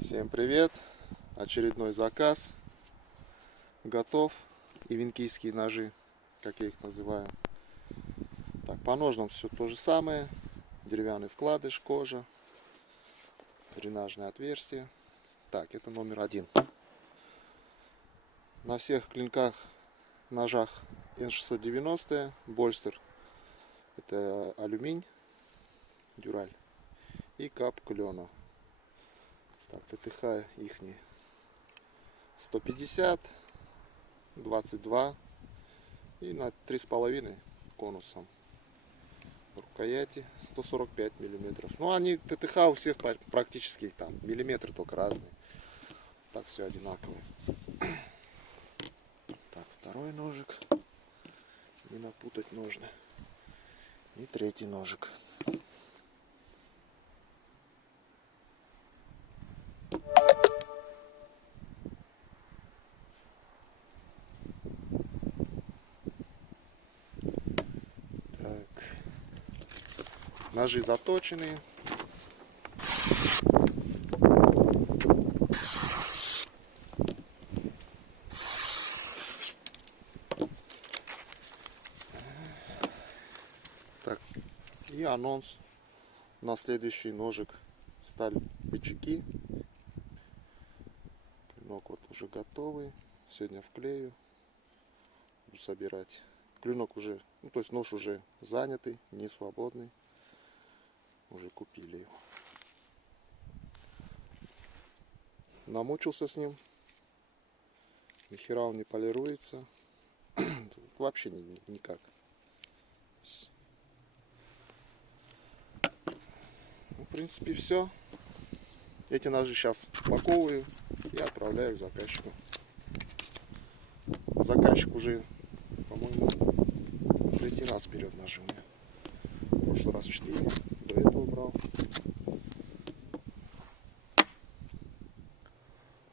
Всем привет! Очередной заказ готов. И винкийские ножи, как я их называю. Так, по ножнам все то же самое. Деревянный вкладыш, кожа, дренажное отверстие. Так, это номер 1. На всех клинках, ножах N690 Больстер. Это алюминь, дюраль и кап клена. Так, ТТХ ихний 150, 22 и на 3,5 конусом. Рукояти 145 миллиметров. Ну, они ТТХ у всех практически там миллиметры только разные. Так, все одинаковое. Так, второй ножик. Не напутать ножны. И третий ножик. Ножи заточенные. Так, и анонс на следующий ножик. Сталь бычаки. Клинок вот уже готовый. Сегодня вклею. Буду собирать. Клинок уже, ну то есть нож уже занятый, не свободный. Уже купили его. Намучился с ним. Нихера он не полируется. Вообще никак. Ну, в принципе, все. Эти ножи сейчас упаковываю и отправляю к заказчику. Заказчик уже, по-моему, третий раз берет ножи у меня. В прошлый раз 4, до этого брал.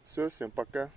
Все, всем пока.